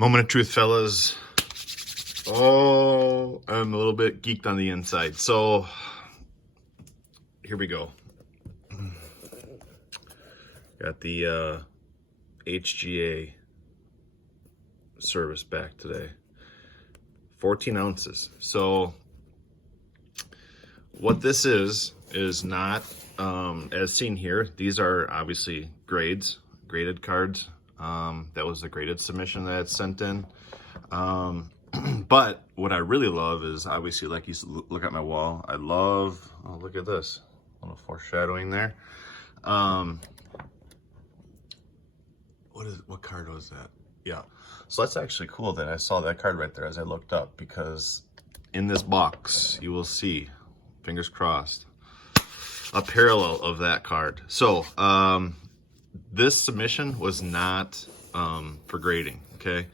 Moment of truth, fellas. Oh, I'm a little bit geeked on the inside. So here we go. Got the HGA service back today. 14 ounces. So what this is not as seen here. These are obviously graded cards. That was the graded submission that I had sent in. But what I really love is obviously, like, you look at my wall. I love, oh, look at this, a little foreshadowing there. What card was that? Yeah. So that's actually cool that I saw that card right there as I looked up, because in this box you will see, fingers crossed, a parallel of that card. So this submission was not for grading, okay?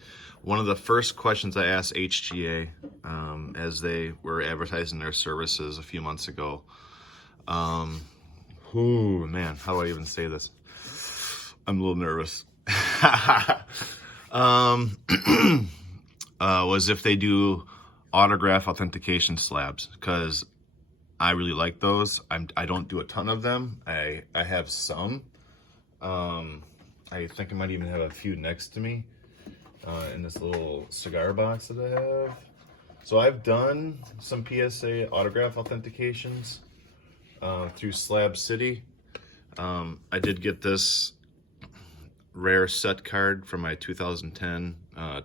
One of the first questions I asked HGA as they were advertising their services a few months ago, ooh, man, how do I even say this? I'm a little nervous. Was if they do autograph authentication slabs, because I really like those. I don't do a ton of them. I have some. I think I might even have a few next to me in this little cigar box that I have. So I've done some PSA autograph authentications through Slab City. I did get this rare set card from my 2010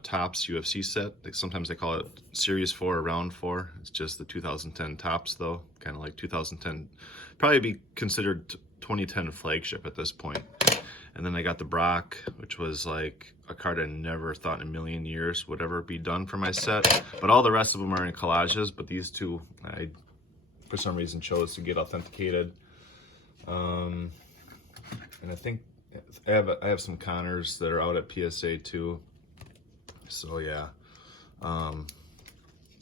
Topps UFC set. Sometimes they call it Series 4 or Round 4. It's just the 2010 Topps though, kind of like 2010. Probably be considered 2010 flagship at this point. And then I got the Brock, which was like a card I never thought in a million years would ever be done for my set. But all the rest of them are in collages, but these two I, for some reason, chose to get authenticated. And I think I have some Connors that are out at PSA too. So yeah,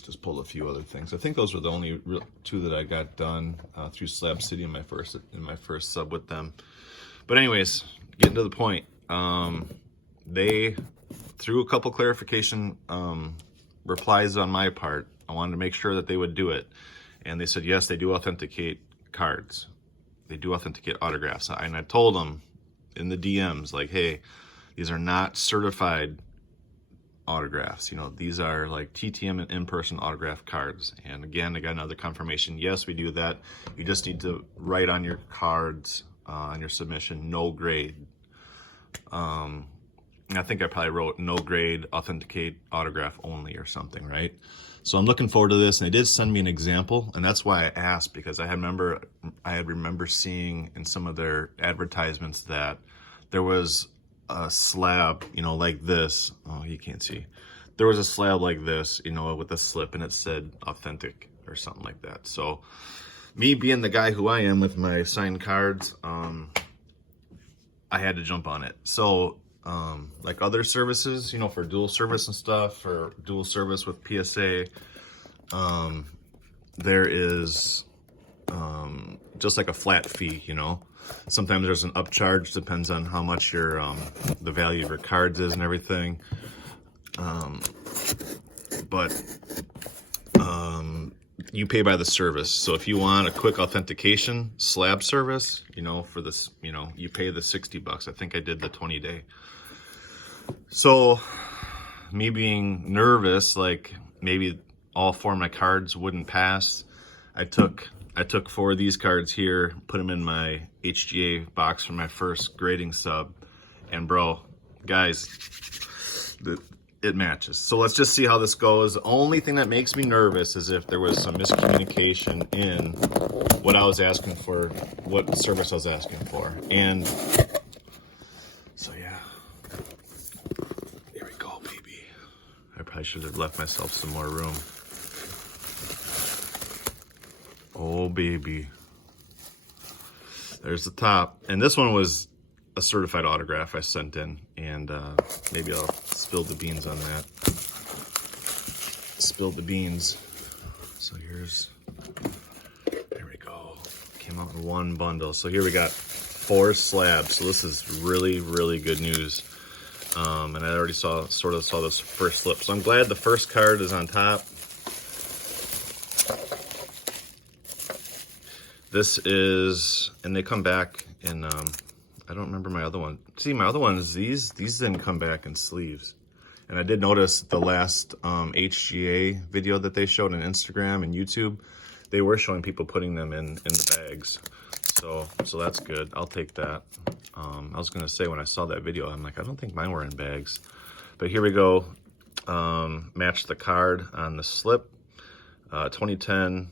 just pulled a few other things. I think those were the only two that I got done through Slab City in my first sub with them. But anyways, getting to the point, they threw a couple clarification replies on my part. I wanted to make sure that they would do it, and they said yes, they do authenticate cards. They do authenticate autographs, and I told them in the DMs, like, hey, these are not certified autographs. You know, these are like TTM and in-person autograph cards. And again, I got another confirmation. Yes, we do that. You just need to write on your cards, on your submission, no grade. I think I probably wrote no grade, authenticate autograph only or something, right? So I'm looking forward to this, and they did send me an example, and that's why I asked, because I had remember seeing in some of their advertisements that there was a slab, you know, like this. Oh, you can't see. There was a slab like this, you know, with a slip, and it said authentic or something like that. So me being the guy who I am with my signed cards, I had to jump on it. So like other services, you know, for dual service and stuff, or dual service with PSA, there is just like a flat fee, you know. Sometimes there's an upcharge, depends on how much your the value of your cards is and everything. But you pay by the service. So if you want a quick authentication slab service, you know, for this, you know, you pay the $60. I think I did the 20-day. So me being nervous, like maybe all four of my cards wouldn't pass, I took 4 of these cards here, put them in my HGA box for my first grading sub, and bro, guys, it matches. So let's just see how this goes. The only thing that makes me nervous is if there was some miscommunication in what I was asking for, what service I was asking for. And so yeah, here we go, baby. I probably should have left myself some more room. Oh baby, there's the top. And this one was a certified autograph I sent in, and maybe I'll spill the beans on that. Spill the beans. So there we go. Came out in one bundle. So here we got 4 slabs. So this is really, really good news. And I already sort of saw this first slip. So I'm glad the first card is on top. This is, and they come back in, I don't remember my other one. See, my other ones, these didn't come back in sleeves. And I did notice the last HGA video that they showed on Instagram and YouTube, they were showing people putting them in the bags. So that's good. I'll take that. I was gonna say when I saw that video, I'm like, I don't think mine were in bags. But here we go. Match the card on the slip. 2010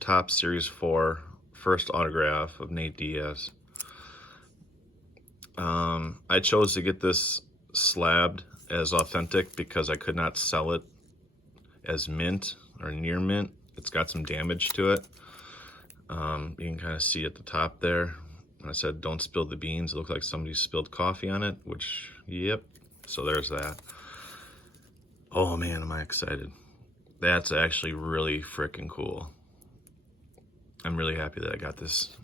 Top Series 4 first autograph of Nate Diaz. I chose to get this slabbed as authentic because I could not sell it as mint or near mint. It's got some damage to it. You can kind of see at the top there. When I said don't spill the beans, it looked like somebody spilled coffee on it, which, yep. So there's that. Oh man, am I excited. That's actually really freaking cool. I'm really happy that I got this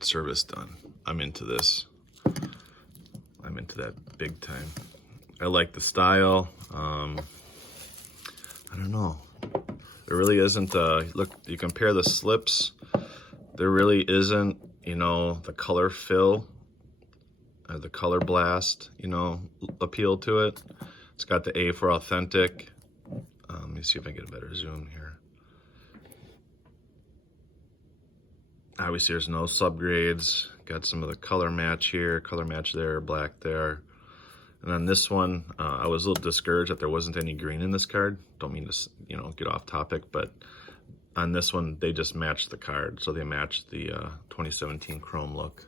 service done. I'm into this. I'm into that big time. I like the style. I don't know. There really isn't, look, you compare the slips, there really isn't, you know, the color fill, or the color blast, you know, appeal to it. It's got the A for authentic. Let me see if I can get a better zoom here. Obviously, there's no subgrades. Got some of the color match here, color match there, black there. And then this one, I was a little discouraged that there wasn't any green in this card. Don't mean to, you know, get off topic, but on this one, they just matched the card. So they matched the 2017 chrome look.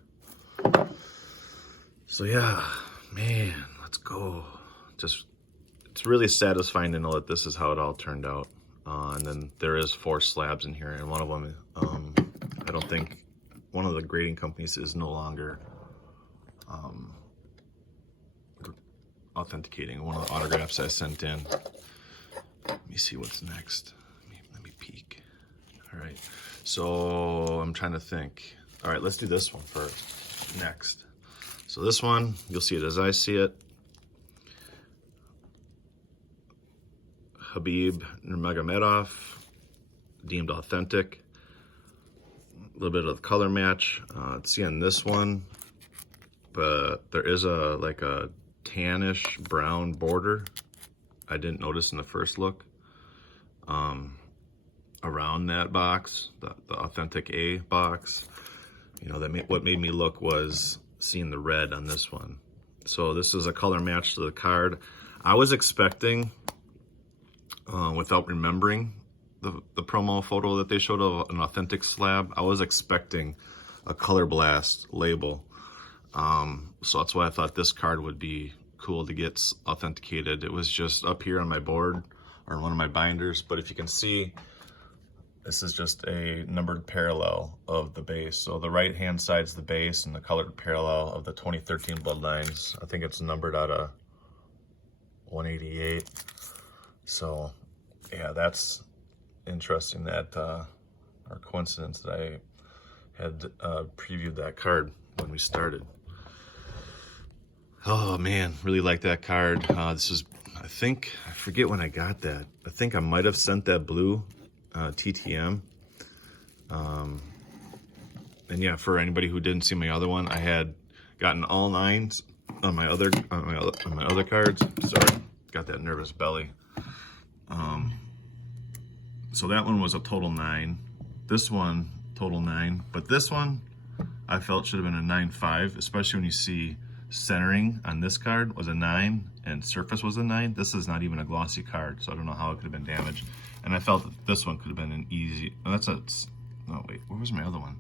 So yeah, man, let's go. Just, it's really satisfying to know that this is how it all turned out. And then there is 4 slabs in here, and one of them, I don't think, one of the grading companies is no longer authenticating one of the autographs I sent in. Let me see what's next. Let me peek. All right, so I'm trying to think. All right, let's do this one first, next. So this one, you'll see it as I see it. Habib Nurmagomedov, deemed authentic. A little bit of color match. Let's see on this one, but there is a like a tannish brown border. I didn't notice in the first look. Around that box, the authentic A box, you know, what made me look was seeing the red on this one. So this is a color match to the card. I was expecting, without remembering the promo photo that they showed of an authentic slab, I was expecting a color blast label. So that's why I thought this card would be cool to get authenticated. It was just up here on my board or one of my binders, but if you can see, this is just a numbered parallel of the base. So the right hand side's the base and the colored parallel of the 2013 Bloodlines. I think it's numbered out of 188. So yeah, that's interesting that, or coincidence that I had previewed that card when we started. Oh man, really like that card. This is, I forget when I got that. I think I might have sent that blue TTM. And yeah, for anybody who didn't see my other one, I had gotten all 9s on my other cards. Sorry, got that nervous belly. So that one was a total 9. This one, total 9. But this one, I felt should have been a 9.5, especially when you see centering on this card was a 9 and surface was a 9. This is not even a glossy card, so I don't know how it could have been damaged. And I felt that this one could have been an easy, oh wait, where was my other one?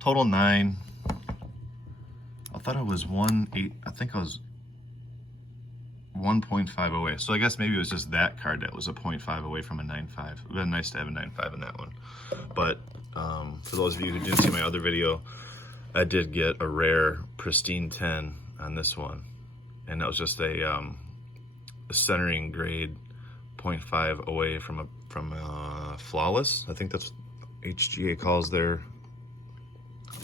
Total 9. I thought it was 1.8, I think I was 1.5 away. So I guess maybe it was just that card that was a 0.5 away from a 9.5. It would have been nice to have a 9.5 in that one. But for those of you who didn't see my other video, I did get a rare pristine 10 on this one. And that was just a centering grade 0.5 away from flawless. I think that's what HGA calls their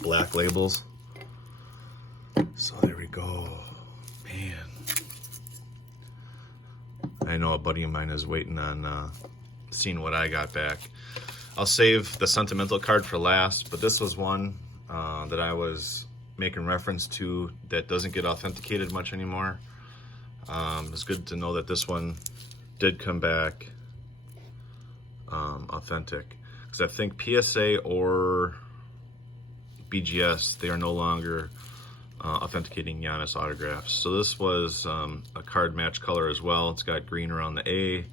black labels. So there we go. Man, I know a buddy of mine is waiting on seeing what I got back. I'll save the sentimental card for last, but this was one that I was making reference to that doesn't get authenticated much anymore. It's good to know that this one did come back authentic, because I think PSA or BGS, they are no longer authenticating Giannis autographs. So this was a card match color as well. It's got green around the A.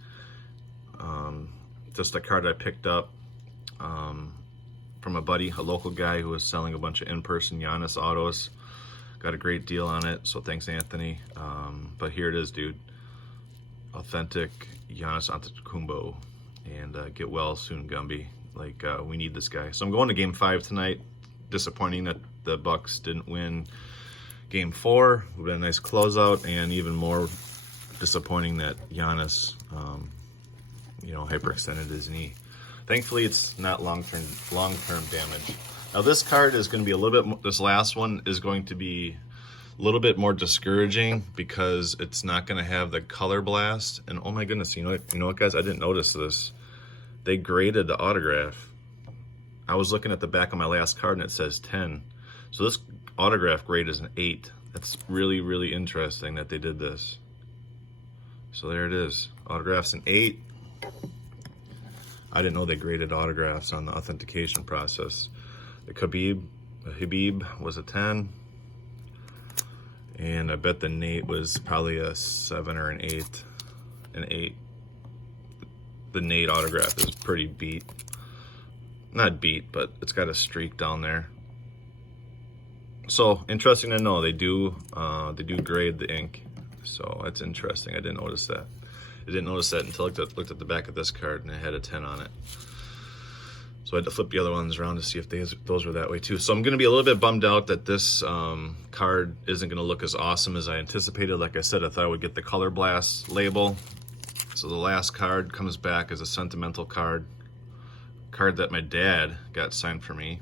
Just a card I picked up from a buddy, a local guy who was selling a bunch of in-person Giannis autos. Got a great deal on it, so thanks, Anthony. But here it is, dude. Authentic Giannis Antetokounmpo. And get well soon, Gumby. Like, we need this guy. So I'm going to Game 5 tonight. Disappointing that the Bucks didn't win Game 4. It would have been a nice closeout, and even more disappointing that Giannis, hyperextended his knee. Thankfully, it's not long-term damage. Now, this card is going to be a little bit. This last one is going to be a little bit more discouraging because it's not going to have the color blast. And oh my goodness, you know what, guys? I didn't notice this. They graded the autograph. I was looking at the back of my last card and it says 10. So this autograph grade is an 8. That's really, really interesting that they did this. So there it is. Autograph's an 8. I didn't know they graded autographs on the authentication process. The Habib was a 10. And I bet the Nate was probably a 7 or an 8. An 8. The Nate autograph is pretty beat. Not beat, but it's got a streak down there. So interesting to know they do grade the ink. So that's interesting. I didn't notice that. I didn't notice that until I looked at the back of this card and it had a 10 on it. So I had to flip the other ones around to see if those were that way too. So I'm going to be a little bit bummed out that this card isn't going to look as awesome as I anticipated. Like I said, I thought I would get the Color Blast label. So the last card comes back as a sentimental card that my dad got signed for me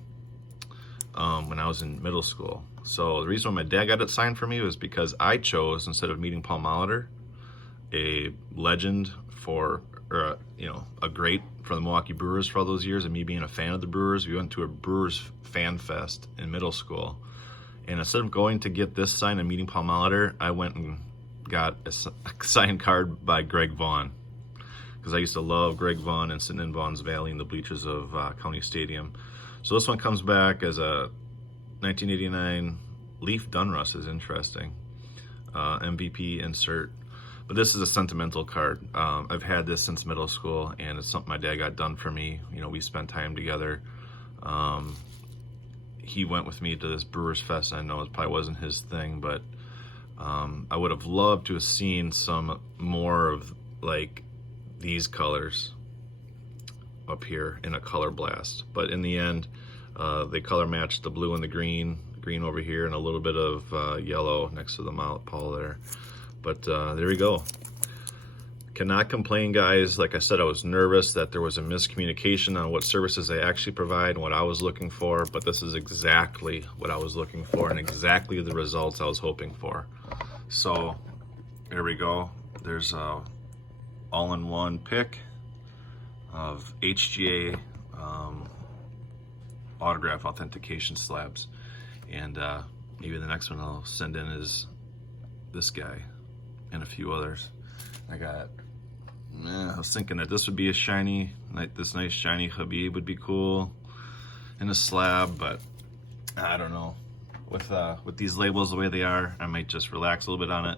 when I was in middle school. So the reason why my dad got it signed for me was because I chose, instead of meeting Paul Molitor, a legend a great for the Milwaukee Brewers for all those years, and me being a fan of the Brewers. We went to a Brewers fan fest in middle school, and instead of going to get this signed and meeting Paul Molitor, I went and got a signed card by Greg Vaughn, because I used to love Greg Vaughn and sitting in Vaughn's Valley in the bleachers of County Stadium. So this one comes back as a 1989 Leaf Dunruss. Is interesting. MVP insert. But this is a sentimental card. I've had this since middle school, and it's something my dad got done for me. We spent time together. He went with me to this Brewers Fest. I know it probably wasn't his thing, but I would have loved to have seen some more of like these colors up here in a color blast. But in the end, they color matched the blue and the green over here, and a little bit of yellow next to the mallet Paul there. But there we go. Cannot complain, guys. Like I said, I was nervous that there was a miscommunication on what services they actually provide and what I was looking for, but this is exactly what I was looking for and exactly the results I was hoping for. So there we go. There's a all-in-one pick of HGA autograph authentication slabs. And maybe the next one I'll send in is this guy and a few others. I was thinking that this would be a shiny, like this nice shiny Habib would be cool in a slab, but I don't know. With these labels the way they are, I might just relax a little bit on it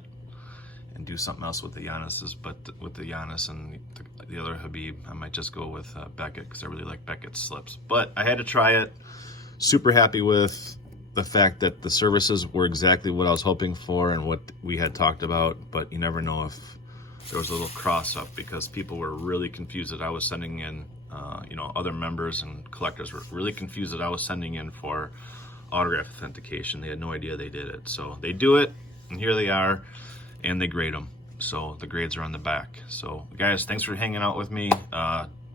and do something else with the Giannis's. But with the Giannis and the other Habib, I might just go with Beckett, because I really like Beckett's slips. But I had to try it. Super happy with the fact that the services were exactly what I was hoping for and what we had talked about, but you never know if there was a little cross up, because people were really confused that I was sending in, other members and collectors were really confused that I was sending in for autograph authentication. They had no idea they did it. So they do it, and here they are, and they grade them. So the grades are on the back. So guys, thanks for hanging out with me.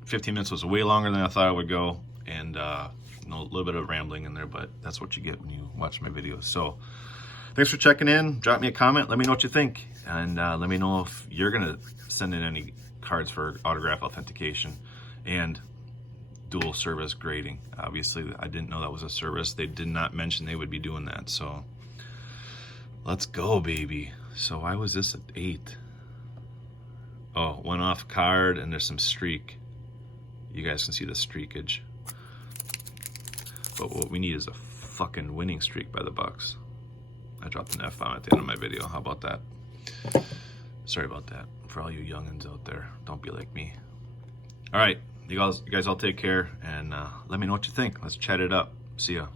15 minutes was way longer than I thought it would go, and a little bit of rambling in there, but that's what you get when you watch my videos. So thanks for checking in. Drop me a comment. Let me know what you think. And let me know if you're gonna send in any cards for autograph authentication and dual service grading. Obviously, I didn't know that was a service. They did not mention they would be doing that. So let's go, baby. So why was this at 8? Oh, one off card, and there's some streak. You guys can see the streakage. But what we need is a fucking winning streak by the Bucks. I dropped an F-bomb at the end of my video. How about that? Sorry about that. For all you youngins out there, don't be like me. All right, you guys all take care, and let me know what you think. Let's chat it up. See ya.